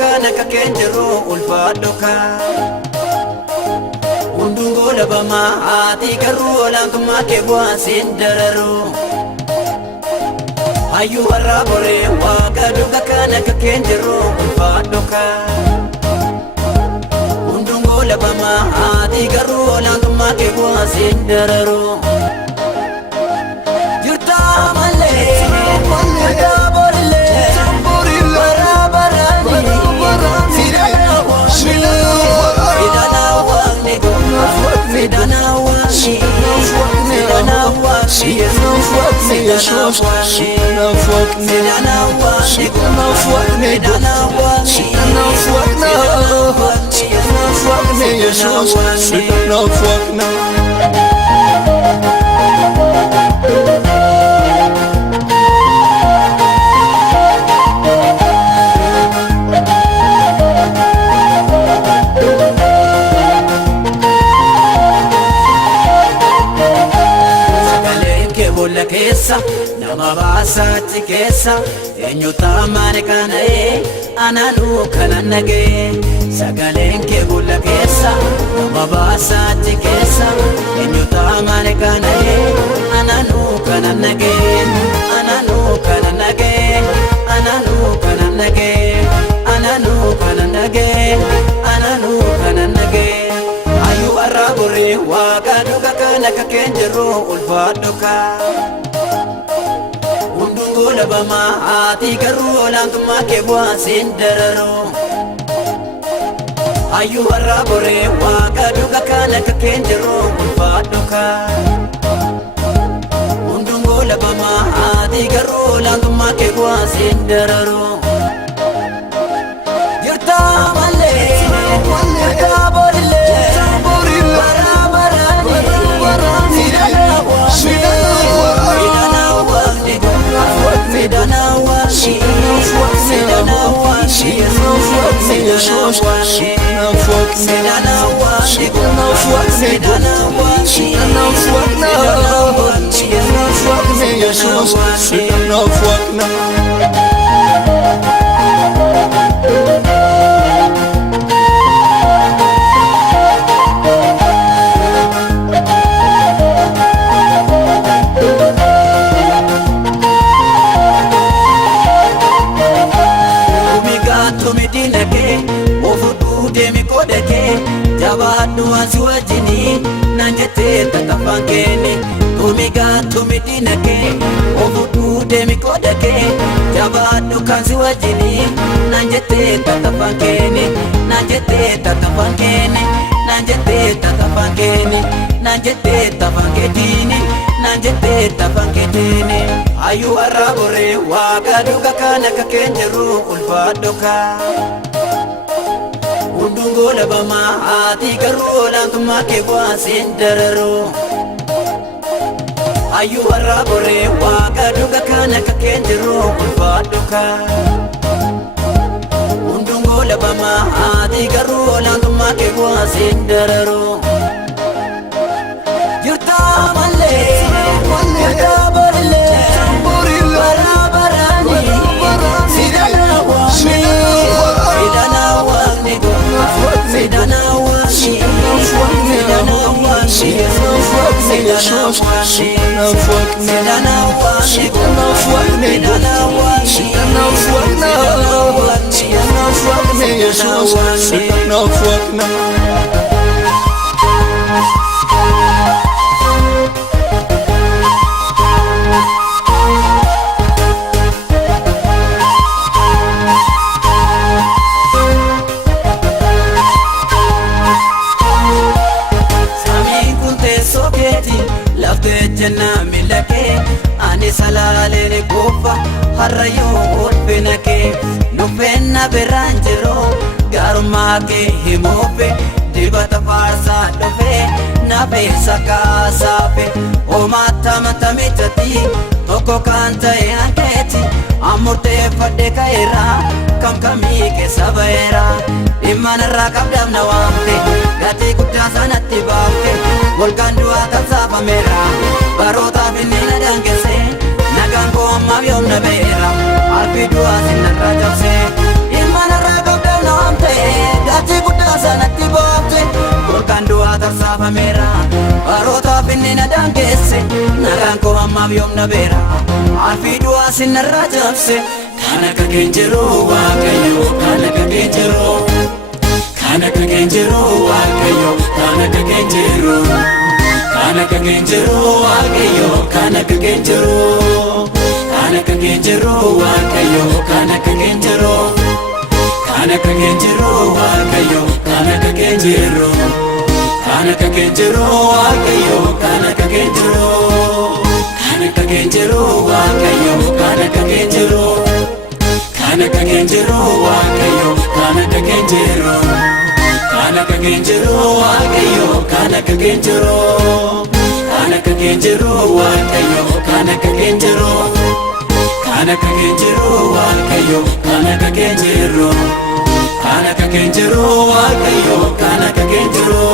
kana kakenjero ulfadoka undungo labama ati garu langma ke wasin dararo ayu arabore wagadu kana kakenjero ulfadoka undungo labama ati garu langma ke wasin dararo yurta male Kesa nama basati kesa enyuta mane kana ananu kana nage sagalen ke bulla kesa nama basati kesa enyuta mane kana ananu kana nage ananu kana nage ananu kana nage ananu kana nage ananu kana nage ayu arabore wagadu kana kakenjero ulfadoka labama ati garu langma ke wasin dararo ayu arabore wagadu kana kakenjero ulfadoka undungo labama ati garu langma ke wasin dararo yurta male taborille jabadu aswajini nanjete tatafangeni tumiga tumidinake ovudu demikodake jabadu kanziwajini nanjete tatafangeni nanjete tatafangeni nanjete tatafangeni nanjete tafangedini nanjete tafangedini ayu arabore wagadu kana kakenjero ulfadoka undungo labama ati garu langma ke wasin dararo ayu arabore wagadu kana kakenjero ulfadoka undungo labama ati garu langma ke wasin dararo yurta male taborille jenna milake ani salale gofa harayo orbenake nufenna beranjero garma ke himope dibata farsa dofe na pesa kasape o mata mata mitati toko kanta yanketi amurte fade kaira kam kami ke sabaira imana rakab na wamte gati kutta sanatti bafte volkan dua tasaba mera barota finina dangese nagan ko amma yom na mera alfi dua sinna rajase imana rakab daangesse nagaan koo hammaaf yoomna beera alfii du'aa sinarraa cabse kan akka keen jiru Waaqayyo kan akka keen jiru kan akka keen jiru Waaqayyo kan akka keen jiru kan akka keen jiru Waaqayyo kan akka keen jiru kan akka keen jiru Waaqayyo kan akka keen jiru kan akka keen jiru Waaqayyo kan akka keen jiru kan akka keen jiru Waaqayyo kan akka keen jiru kan akka keen jiru Waaqayyo kan akka keen jiru kan akka keen jiru Waaqayyo kan akka keen jiru kan akka keen jiru Waaqayyo kan akka keen jiru kan akka keen jiru Waaqayyo kan akka keen jiru kan akka keen jiru Waaqayyo kan akka keen jiru kan akka keen jiru Waaqayyo kan akka keen jiru